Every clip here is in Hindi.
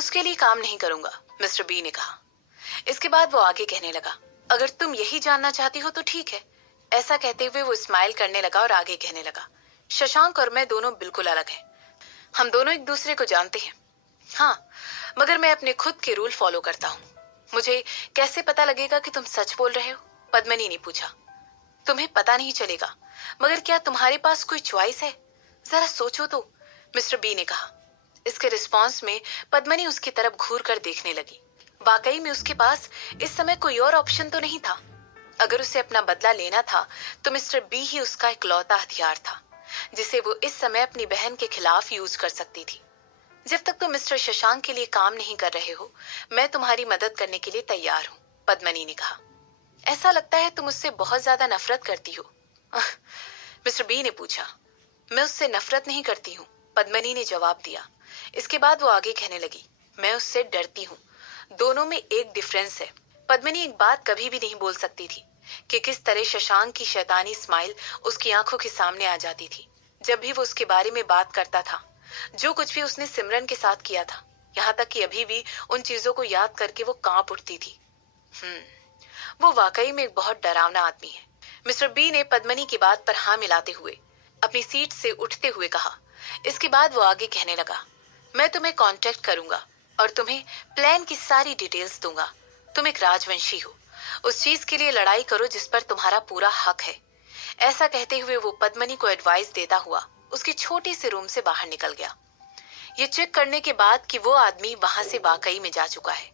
उसके लिए काम नहीं करूंगा, मिस्टर बी ने कहा। इसके बाद वो आगे कहने लगा, अगर तुम यही जानना चाहती हो तो ठीक है। ऐसा कहते हुए वो स्माइल करने लगा और आगे कहने लगा, शशांक और मैं दोनों बिल्कुल अलग हैं। हम दोनों एक दूसरे को जानते हैं, हाँ, मगर मैं अपने खुद के रूल फॉलो करता हूँ। मुझे कैसे पता लगेगा कि तुम सच बोल रहे हो? पद्मिनी ने पूछा। तुम्हें पता नहीं चलेगा, मगर क्या तुम्हारे पास कोई चॉइस है? जरा सोचो तो, मिस्टर बी ने कहा। इसके रिस्पॉन्स में पद्मिनी उसकी तरफ घूर कर देखने लगी। वाकई में उसके पास इस समय कोई और ऑप्शन तो नहीं था। अगर उसे अपना बदला लेना था तो मिस्टर बी ही उसका इकलौता हथियार था, जिसे वो इस समय अपनी बहन के खिलाफ यूज कर सकती थी। जब तक तुम मिस्टर शशांक के लिए काम नहीं कर रहे हो, मैं तुम्हारी मदद करने के लिए तैयार हूँ, पद्मिनी ने कहा। ऐसा लगता है तुम उससे बहुत ज्यादा नफरत करती हो, मिस्टर बी ने पूछा। मैं उससे नफरत नहीं करती हूँ, पद्मिनी ने जवाब दिया। इसके बाद वो आगे कहने लगी, मैं उससे डरती हूँ। दोनों में एक डिफरेंस है। पद्मिनी एक बात कभी भी नहीं बोल सकती थी कि किस तरह शशांक की शैतानी स्माइल उसकी आंखों के सामने आ जाती थी जब भी वो उसके बारे में बात करता था। जो कुछ भी उसने सिमरन के साथ किया था, यहाँ तक कि अभी भी उन चीजों को याद करके वो कांप उठती थी। वो वाकई में एक बहुत डरावना आदमी है, मिस्टर बी ने पद्मिनी की बात पर हाँ मिलाते हुए अपनी सीट से उठते हुए कहा। इसके बाद वो आगे कहने लगा, मैं तुम्हें कांटेक्ट करूंगा और तुम्हें प्लान की सारी डिटेल्स दूंगा। तुम एक राजवंशी हो, उस चीज के लिए लड़ाई करो जिस पर तुम्हारा पूरा हक है। ऐसा कहते हुए वो पद्मिनी को एडवाइस देता हुआ उसकी छोटी सी रूम से बाहर निकल गया, ये चेक करने के बाद कि वो आदमी वहां से वाकई में जा चुका है।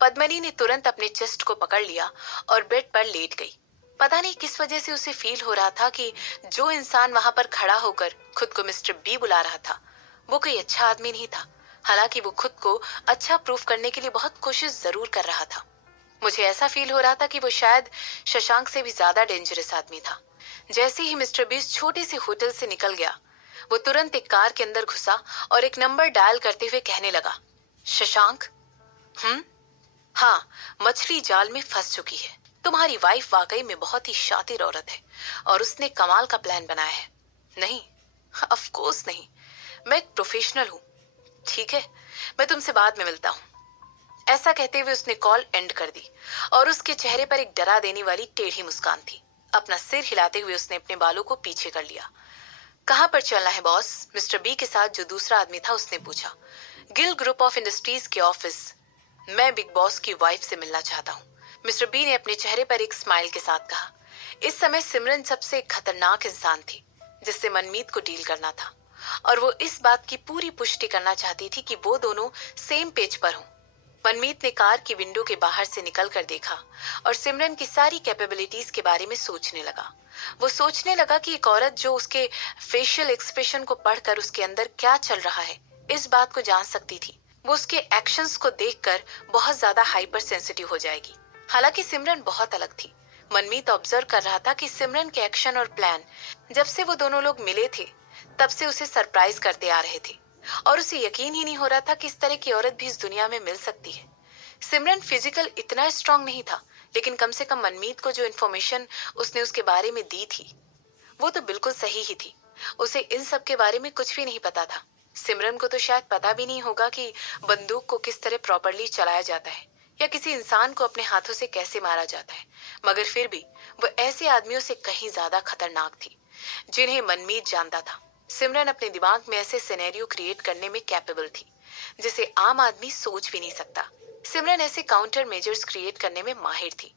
पद्मिनी ने तुरंत अपने चेस्ट को पकड़ लिया और बेड पर लेट गई। पता नहीं किस वजह से उसे फील हो रहा था कि जो इंसान वहां पर खड़ा होकर खुद को मिस्टर बी बुला रहा था, वो कोई अच्छा आदमी नहीं था। हालांकि वो खुद को अच्छा प्रूफ करने के लिए बहुत कोशिश जरूर कर रहा था। मुझे ऐसा फील हो रहा था कि वो शायद शशांक से भी ज्यादा डेंजरस आदमी था। जैसे ही मिस्टर बीस छोटे से होटल से निकल गया, वो तुरंत एक कार के अंदर घुसा और एक नंबर डायल करते हुए कहने लगा, शशांक? हाँ, मछली जाल में फंस चुकी है। तुम्हारी वाइफ वाकई में बहुत ही शातिर औरत है और उसने कमाल का प्लान बनाया है। नहीं, ऑफ कोर्स नहीं, मैं एक प्रोफेशनल हूँ। ठीक है, मैं तुमसे बाद में मिलता हूँ। ऐसा कहते हुए उसने कॉल एंड कर दी और उसके चेहरे पर एक डरा देने वाली टेढ़ी मुस्कान थी। अपना सिर हिलाते हुए उसने अपने बालों को पीछे कर लिया। कहाँ पर चलना है बॉस? मिस्टर बी के साथ जो दूसरा आदमी था उसने पूछा। गिल ग्रुप ऑफ इंडस्ट्रीज के ऑफिस। मैं बिग बॉस की वाइफ से मिलना चाहता हूँ, मिस्टर बी ने अपने चेहरे पर एक स्माइल के साथ कहा। इस समय सिमरन सबसे खतरनाक इंसान थी जिससे मनमीत को डील करना था, और वो इस बात की पूरी पुष्टि करना चाहती थी कि वो दोनों सेम पेज पर हों। मनमीत ने कार की विंडो के बाहर से निकल कर देखा और सिमरन की सारी कैपेबिलिटीज के बारे में सोचने लगा। वो सोचने लगा कि एक औरत जो उसके फेशियल एक्सप्रेशन को पढ़कर उसके अंदर क्या चल रहा है इस बात को जान सकती थी, वो उसके एक्शंस को देखकर बहुत ज्यादा हाइपर सेंसिटिव हो जाएगी। हालांकि सिमरन बहुत अलग थी। मनमीत ऑब्जर्व कर रहा था कि सिमरन के एक्शन और प्लान जब से वो दोनों लोग मिले थे तब से उसे सरप्राइज करते आ रहे थे, और उसे यकीन ही नहीं हो रहा था कि इस तरह की औरत भी इस दुनिया में मिल सकती है। सिमरन फिजिकल इतना स्ट्रांग नहीं था, लेकिन कम से कम मनमीत को जो इन्फॉर्मेशन उसने उसके बारे में दी थी वो तो बिल्कुल सही ही थी। उसे इन सब के बारे में कुछ भी नहीं पता था। सिमरन को तो शायद पता भी नहीं होगा कि बंदूक को किस तरह प्रॉपरली चलाया जाता है या किसी इंसान को अपने हाथों से कैसे मारा जाता है, मगर फिर भी वो ऐसे आदमियों से कहीं ज्यादा खतरनाक थी जिन्हें मनमीत जानता था। सिमरन अपने दिमाग में ऐसे सिनेरियो क्रिएट करने में कैपेबल थी जिसे आम आदमी सोच भी नहीं सकता। सिमरन ऐसे काउंटर मेजर्स क्रिएट करने में माहिर थी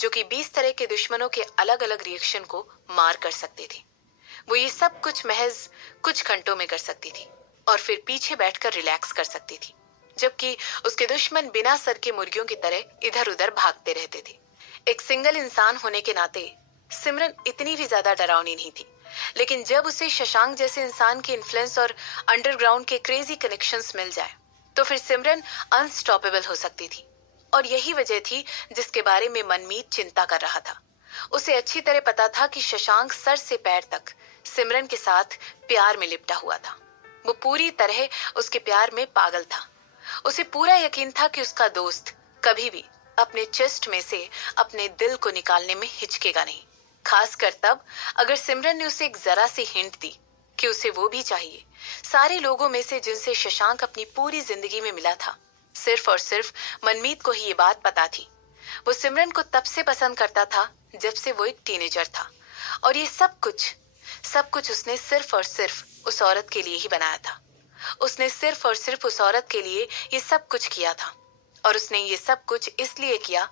जो कि 20 तरह के दुश्मनों के अलग अलग रिएक्शन को मार कर सकते थे। वो ये सब कुछ महज कुछ घंटों में कर सकती थी और फिर पीछे बैठकर रिलैक्स कर सकती थी, जबकि उसके दुश्मन बिना सर के मुर्गियों की तरह इधर उधर भागते रहते थे। एक सिंगल इंसान होने के नाते सिमरन इतनी भी ज्यादा डरावनी नहीं थी, लेकिन जब उसे शशांक जैसे इंसान के इन्फ्लुएंस और अंडरग्राउंड के क्रेजी कनेक्शंस मिल जाए तो फिर सिमरन अनस्टॉपेबल हो सकती थी। और यही वजह थी जिसके बारे में मनमीत चिंता कर रहा था। उसे अच्छी तरह पता था कि शशांक सर से पैर तक सिमरन के साथ प्यार में लिपटा हुआ था। वो पूरी तरह उसके प्यार में पागल था। उसे पूरा यकीन था कि उसका दोस्त कभी भी अपने चेस्ट में से अपने दिल को निकालने में हिचकेगा नहीं, खासकर तब अगर सिमरन ने उसे एक जरा सी हिंट दी कि उसे वो भी चाहिए। सारे लोगों में से जिनसे शशांक अपनी पूरी जिंदगी में मिला था, सिर्फ और सिर्फ मनमीत को ही ये बात पता थी। वो सिमरन को तब से पसंद करता था जब से वो एक टीनेजर था, और ये सब कुछ उसने सिर्फ और सिर्फ उस औरत के लिए ही बनाया था। उसने सिर्फ और सिर्फ उस औरत के लिए ये सब कुछ किया था, और उसने ये सब कुछ इसलिए किया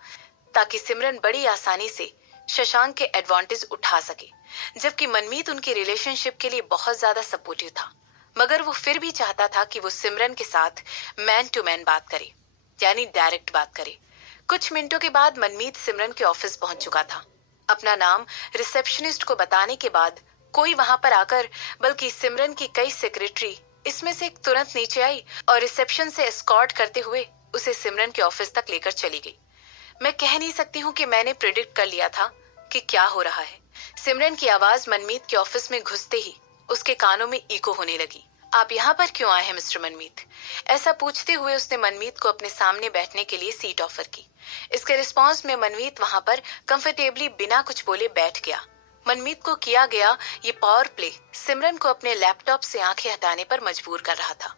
ताकि सिमरन बड़ी आसानी से शशांक के एडवांटेज उठा सके, जबकि मनमीत उनके रिलेशनशिप के लिए बहुत ज्यादा सपोर्टिव था। मगर वो फिर भी चाहता था कि वो सिमरन के साथ मैन टू मैन बात करे, यानी डायरेक्ट बात करे। कुछ मिनटों के बाद मनमीत सिमरन के ऑफिस पहुंच चुका था। अपना नाम रिसेप्शनिस्ट को बताने के बाद कोई वहां पर आकर, बल्कि सिमरन की कई सेक्रेटरी इसमें से एक तुरंत नीचे आई और रिसेप्शन से एस्कॉर्ट करते हुए उसे सिमरन के ऑफिस तक लेकर चली गई। मैं कह नहीं सकती हूँ कि मैंने प्रिडिक्ट कर लिया था कि क्या हो रहा है। सिमरन की आवाज मनमीत के ऑफिस में घुसते ही उसके कानों में इको होने लगी। आप यहाँ पर क्यों आए हैं मिस्टर मनमीत? ऐसा पूछते हुए उसने मनमीत को अपने सामने बैठने के लिए सीट ऑफर की। इसके रिस्पॉन्स में मनमीत वहां पर कंफर्टेबली बिना कुछ बोले बैठ गया। मनमीत को किया गया ये पावर प्ले सिमरन को अपने लैपटॉप से आंखें हटाने पर मजबूर कर रहा था।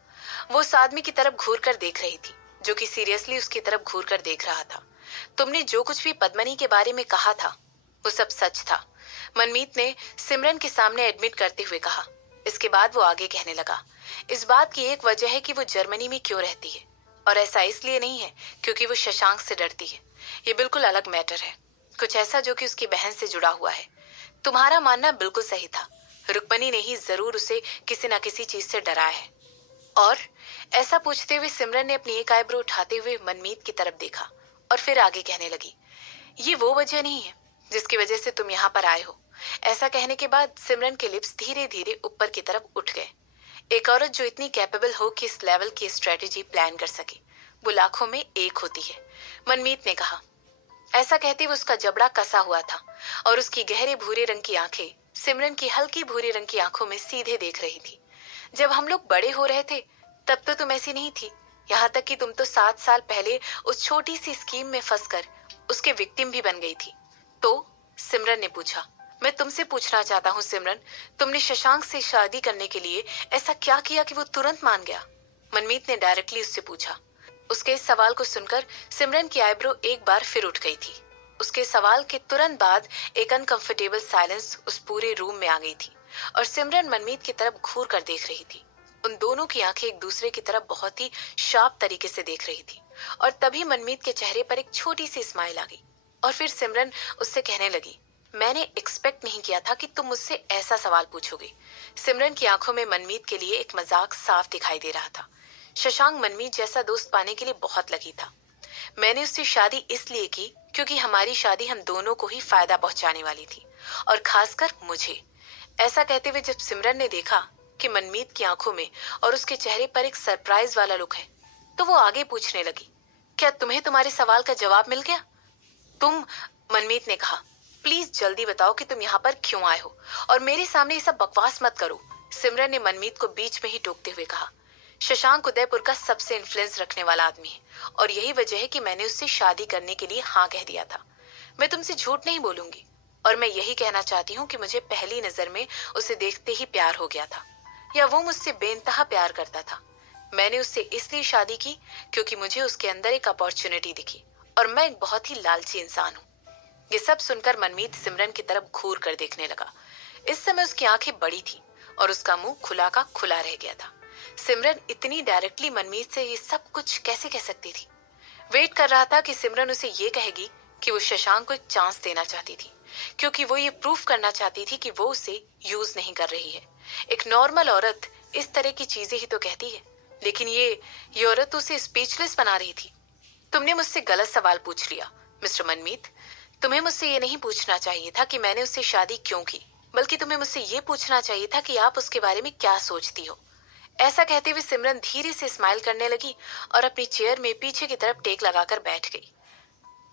वो उस आदमी की तरफ घूर कर देख रही थी, जो कि सीरियसली उसकी तरफ घूर कर देख रहा था। तुमने जो कुछ भी पद्मनी के बारे में कहा था वो सब सच था, मनमीत ने सिमरन के सामने एडमिट करते हुए कहा। इसके बाद वो आगे कहने लगा, इस बात की एक वजह है कि वो जर्मनी में क्यों रहती है, और ऐसा इसलिए नहीं है क्योंकि वो शशांक से डरती है। ये बिल्कुल अलग मैटर है, कुछ ऐसा जो कि उसकी बहन से जुड़ा हुआ है। तुम्हारा मानना बिल्कुल सही था, रुक्मणी ने ही जरूर उसे किसी न किसी चीज से डराया है। और ऐसा पूछते हुए सिमरन ने अपनी एक आईब्रो उठाते हुए मनमीत की तरफ देखा और फिर आगे कहने लगी, ये वो वजह नहीं है जिसकी वजह से तुम यहाँ पर आए हो। ऐसा कहने के बाद सिमरन के लिप्स धीरे धीरे ऊपर की तरफ उठ गए। एक औरत जो इतनी कैपेबल हो कि इस लेवल की स्ट्रेटेजी प्लान कर सके, वो लाखों में एक होती है, मनमीत ने कहा। ऐसा कहते हुए उसका जबड़ा कसा हुआ था और उसकी गहरे भूरे रंग की आंखें सिमरन की हल्की भूरे रंग की आंखों में सीधे देख रही थी। जब हम लोग बड़े हो रहे थे तब तो तुम ऐसी नहीं थी, यहाँ तक कि तुम तो 7 साल पहले उस छोटी सी स्कीम में फंसकर उसके विक्टिम भी बन गई थी। तो सिमरन ने पूछा। मैं तुमसे पूछना चाहता हूँ सिमरन, तुमने शशांक से शादी करने के लिए ऐसा क्या किया कि वो तुरंत मान गया? मनमीत ने डायरेक्टली उससे पूछा। उसके इस सवाल को सुनकर सिमरन की आईब्रो एक बार फिर उठ गई थी। उसके सवाल के तुरंत बाद एक अनकंफर्टेबल साइलेंस उस पूरे रूम में आ गई थी और सिमरन मनमीत की तरफ घूर कर देख रही थी। उन दोनों की आंखें एक दूसरे की तरफ बहुत ही शार्प तरीके से देख रही थी और तभी मनमीत के चेहरे पर एक छोटी सी स्माइल आ गई और फिर सिमरन उससे कहने लगी, मैंने एक्सपेक्ट नहीं किया था कि तुम मुझसे ऐसा सवाल पूछोगे। सिमरन की आंखों में मनमीत के लिए एक मजाक साफ दिखाई दे रहा था। शशांक मनमीत जैसा दोस्त पाने के लिए बहुत लगी था। मैंने उससे शादी इसलिए की क्योंकि हमारी शादी हम दोनों को ही फायदा पहुंचाने वाली थी, और खासकर मुझे। ऐसा कहते हुए जब सिमरन ने देखा कि मनमीत की आंखों में और उसके चेहरे पर एक सरप्राइज वाला लुक है, तो वो आगे पूछने लगी, क्या तुम्हें तुम्हारे सवाल का जवाब मिल गया? तुम, मनमीत ने कहा, प्लीज जल्दी बताओ कि तुम यहाँ पर क्यों आए हो और मेरे सामने ये सब बकवास मत करो। सिमरन ने मनमीत को बीच में ही टोकते हुए कहा। शशांक उदयपुर का सबसे इन्फ्लुएंस रखने वाला आदमी है और यही वजह है कि मैंने उससे शादी करने के लिए हाँ कह दिया था। मैं तुमसे झूठ नहीं बोलूंगी और मैं यही कहना चाहती हूँ कि मुझे पहली नजर में उसे देखते ही प्यार हो गया था, या वो मुझसे बेइंतहा प्यार करता था। मैंने उससे इसलिए शादी की क्योंकि मुझे उसके अंदर एक अपॉर्चुनिटी दिखी और मैं एक बहुत ही लालची इंसान हूँ। ये सब सुनकर मनमीत सिमरन की तरफ घूर कर देखने लगा। इस समय उसकी आंखें बड़ी थी और उसका मुंह खुला का खुला रह गया था। सिमरन इतनी डायरेक्टली मनमीत से ये सब कुछ कैसे कह सकती थी? वेट कर रहा था कि सिमरन उसे ये कहेगी कि वो शशांक को एक चांस देना चाहती थी, क्योंकि वो ये प्रूफ करना चाहती थी कि वो उसे यूज नहीं कर रही है। एक नॉर्मल औरत इस तरह की चीजें ही तो कहती है, लेकिन ये औरत उसे स्पीचलेस बना रही थी। तुमने मुझसे गलत सवाल पूछ लिया मिस्टर मनमीत। तुम्हें मुझसे ये नहीं पूछना चाहिए था कि मैंने उससे शादी क्यों की, बल्कि तुम्हें मुझसे ये पूछना चाहिए था कि आप उसके बारे में क्या सोचती हो। ऐसा कहते हुए सिमरन धीरे से स्माइल करने लगी और अपनी चेयर में पीछे की तरफ टेक लगाकर बैठ गई।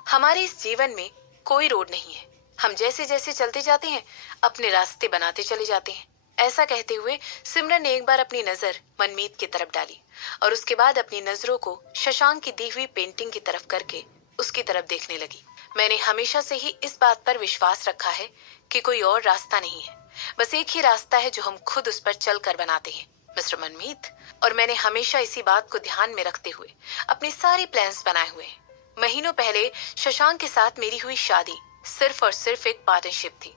हमारे इस जीवन में कोई रोड नहीं है, हम जैसे जैसे चलते जाते हैं अपने रास्ते बनाते चले जाते हैं। ऐसा कहते हुए सिमरन ने एक बार अपनी नजर मनमीत की तरफ डाली और उसके बाद अपनी नजरों को शशांक की दी हुई पेंटिंग की तरफ करके उसकी तरफ देखने लगी। मैंने हमेशा से ही इस बात पर विश्वास रखा है कि कोई और रास्ता नहीं है, बस एक ही रास्ता है जो हम खुद उस पर चल कर बनाते हैं मिस्टर मनमीत। और मैंने हमेशा इसी बात को ध्यान में रखते हुए अपने सारे प्लान्स बनाए हुए हैं। महीनों पहले शशांक के साथ मेरी हुई शादी सिर्फ और सिर्फ एक पार्टनरशिप थी,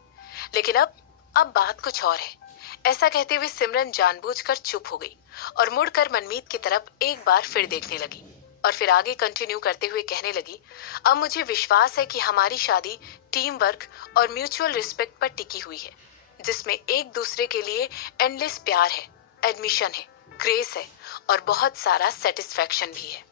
लेकिन अब बात कुछ और है। ऐसा कहते हुए सिमरन जानबूझकर चुप हो गई और मुड़कर मनमीत की तरफ एक बार फिर देखने लगी और फिर आगे कंटिन्यू करते हुए कहने लगी, अब मुझे विश्वास है कि हमारी शादी टीम वर्क और म्यूचुअल रिस्पेक्ट पर टिकी हुई है, जिसमें एक दूसरे के लिए एंडलेस प्यार है, एडमिशन है, ग्रेस है और बहुत सारा सेटिस्फैक्शन भी है।